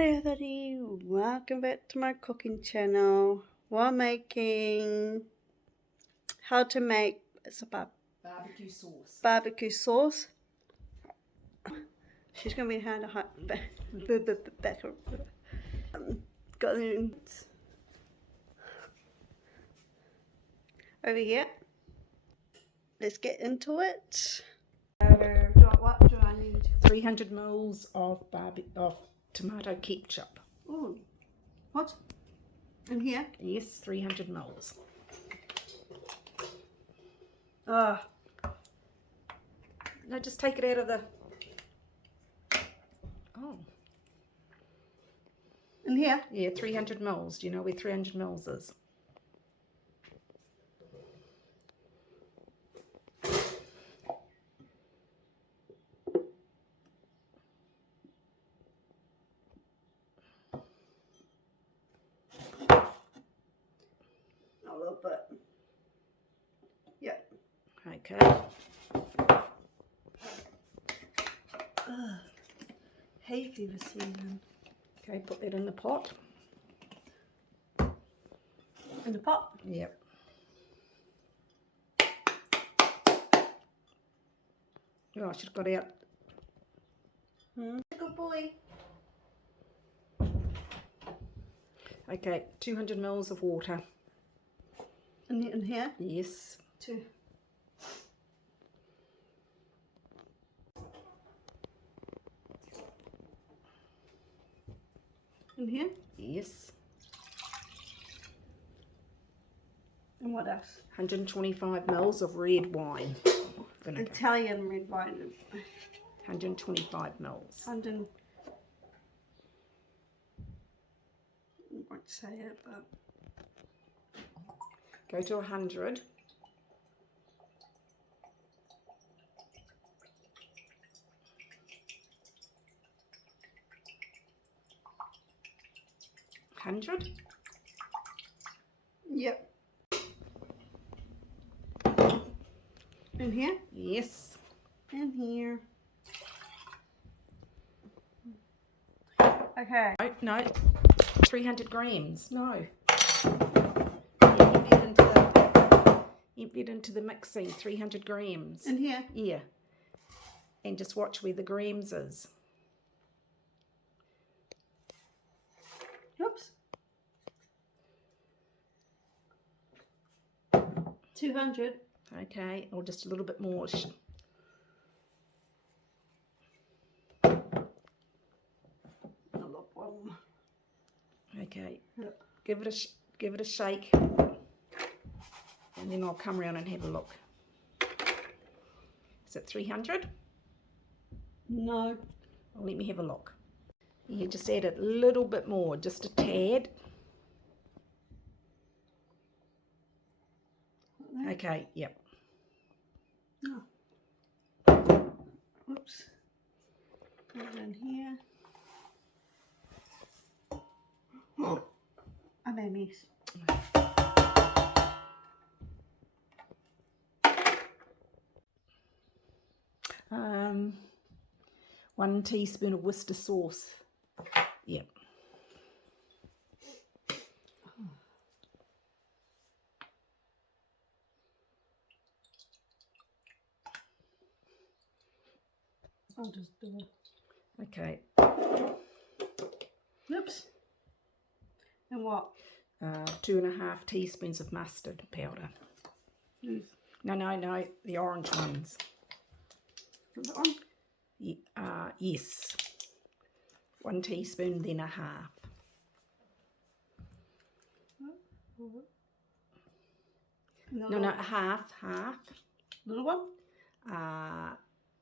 Hello everybody, welcome back to my cooking channel. We're making how to make barbecue sauce. She's going to be behind a hot back. Got the over here. Let's get into it. What do I need? 300 ml of tomato ketchup. Oh, what? In here? Yes, 300 ml. Ah. No, just take it out of the... Oh. In here? Yeah, 300 ml. Do you know where 300 ml is? A little bit. Yeah. Okay. Hay fever season. Okay, put that in the pot. In the pot? Yep. Oh, I should have got out. Good boy. Okay, 200 ml of water. In here? Yes. 2. In here? Yes. And what else? 125 ml of red wine vinegar. Italian red wine. 125 ml. I won't say it, but... Go to 100. Yep. In here? Yes. In here. Okay. No, 300 grams. No. Empty it into the mixing. 300 grams. In here? Yeah. And just watch where the grams is. Oops. 200. Okay, or just a little bit more. Okay. Yep. Give it a shake, and then I'll come around and have a look. Is it 300? No. Well, let me have a look. You just add a little bit more, just a tad. Okay, yep. Oh. Oops. Put it in here. Oh, I made a mess. Um, 1 teaspoon of Worcester sauce. Yep. I'll just do it. Okay. Oops. And what? 2.5 teaspoons of mustard powder. Yes. No, the orange ones. That one? Yes. 1 teaspoon, then a half. No, half. Little one?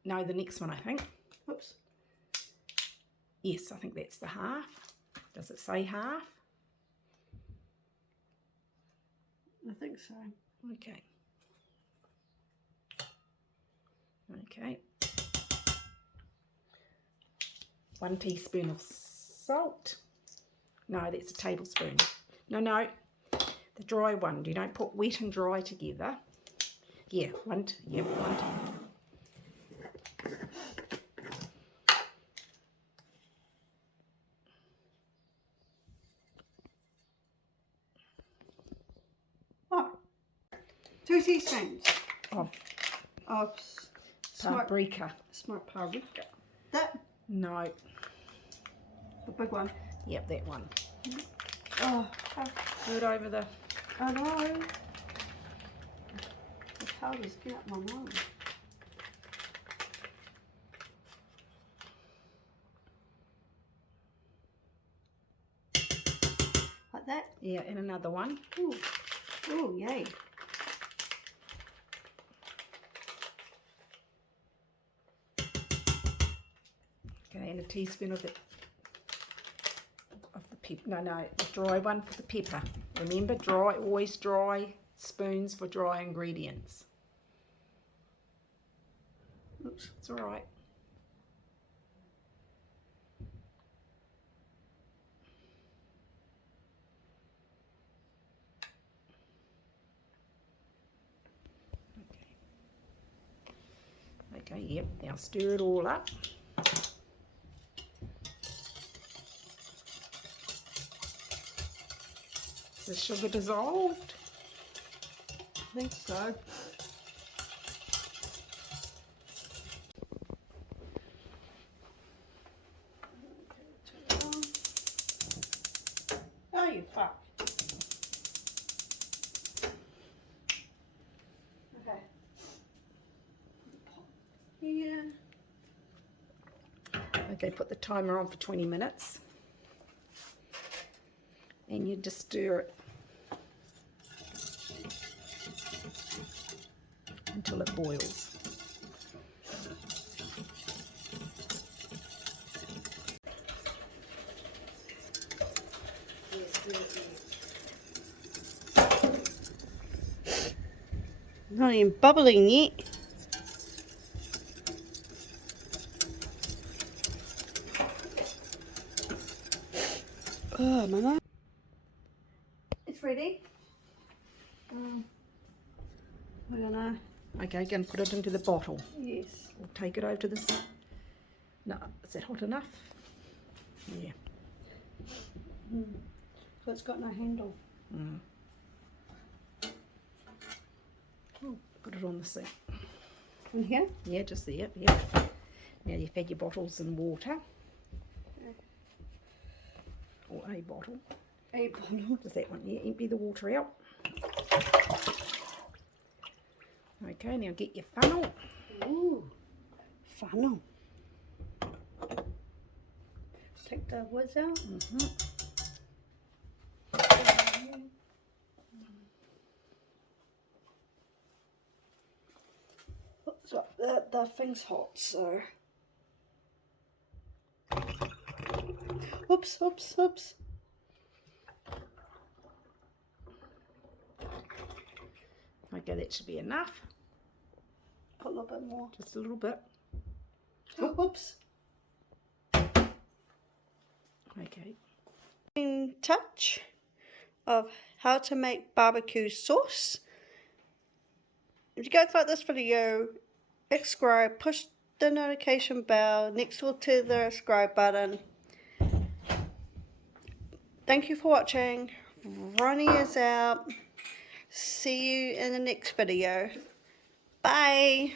No, the next one, I think. Oops. Yes, I think that's the half. Does it say half? I think so. Okay. Okay. 1 teaspoon of salt. No, that's a tablespoon. No, the dry one. You don't put wet and dry together. Yeah, one. 2 teaspoons of smart paprika. paprika. That, No. the big one. Yep, that one. Oh, Do it over the... I know. The powder's get up my nose. Like that? Yeah, and another one. Ooh. Ooh, yay. Okay, and a teaspoon of the pepper. No, the dry one for the pepper. Remember, dry, always dry spoons for dry ingredients. Oops. It's all right. Okay, yep, now stir it all up. Is the sugar dissolved? I think so. Oh, you fuck. Okay. Yeah. Okay, put the timer on for 20 minutes. And you just stir it until it boils. Not even bubbling yet. Oh, my nose. It's ready. We're gonna. Okay, going to put it into the bottle. Yes. We'll take it over to this. No, is that hot enough? Yeah. So it's got no handle. Oh, put it on the sink. In here? Yeah, just there. Yeah. Now you've had your bottles and water. Or a bottle. A bottle. Just that one. Yeah, empty the water out. Okay, now get your funnel. Ooh, funnel. Take the words out. So the thing's hot, so. Oops, oops, oops. Okay, that should be enough. Put a little bit more. Just a little bit. Oops. Okay. Touch of how to make barbecue sauce. If you guys like this video, subscribe, push the notification bell next to the subscribe button. Thank you for watching. Ronnie is out. See you in the next video. Bye.